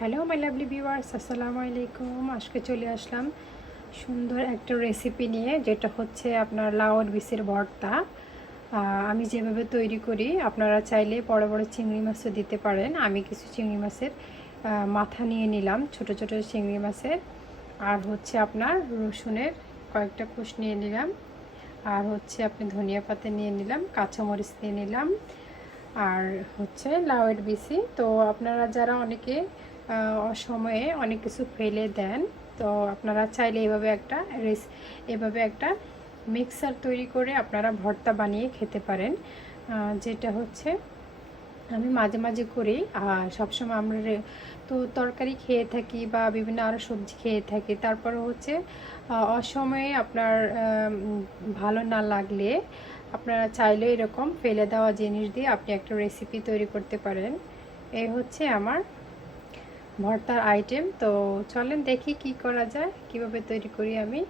Hello my lovely viewers, আসসালামু আলাইকুম। আজকে চলে আসলাম সুন্দর একটা রেসিপি নিয়ে, যেটা হচ্ছে আপনার লাউয়ের বিচির ভর্তা। আমি যেভাবে তৈরি করি, আপনারা চাইলে বড় বড় চিংড়ি মাছও দিতে পারেন। আমি কিছু চিংড়ি মাছের মাথা নিয়ে নিলাম, ছোট ছোট চিংড়ি মাছের। আর হচ্ছে আপনার রসুনের কয়েকটা কোষ নিয়ে নিলাম। আর হচ্ছে আপনি ধনিয়া পাতা নিয়ে নিলাম, কাঁচামরিচ নিয়ে নিলাম। আর হচ্ছে লাউয়ের বিচি। তো আপনারা যারা অনেকে অসময়ে অনেক কিছু ফেলে দেন, তো আপনারা চাইলে এভাবে একটা মিক্সার তৈরি করে আপনারা ভর্তা বানিয়ে খেতে পারেন। যেটা হচ্ছে আমি মাঝে মাঝে করি। সবসময় আমরা তো তরকারি খেয়ে থাকি বা বিভিন্ন আরও সবজি খেয়ে থাকি, তারপরে হচ্ছে অসময়ে আপনার ভালো না লাগলে আপনারা চাইলে এরকম ফেলে দেওয়া জিনিস দিয়ে আপনি একটা রেসিপি তৈরি করতে পারেন। এই হচ্ছে আমার ভর্তার আইটেম। তো চলেন দেখি কি করা যায়, কিভাবে তৈরি করি আমি।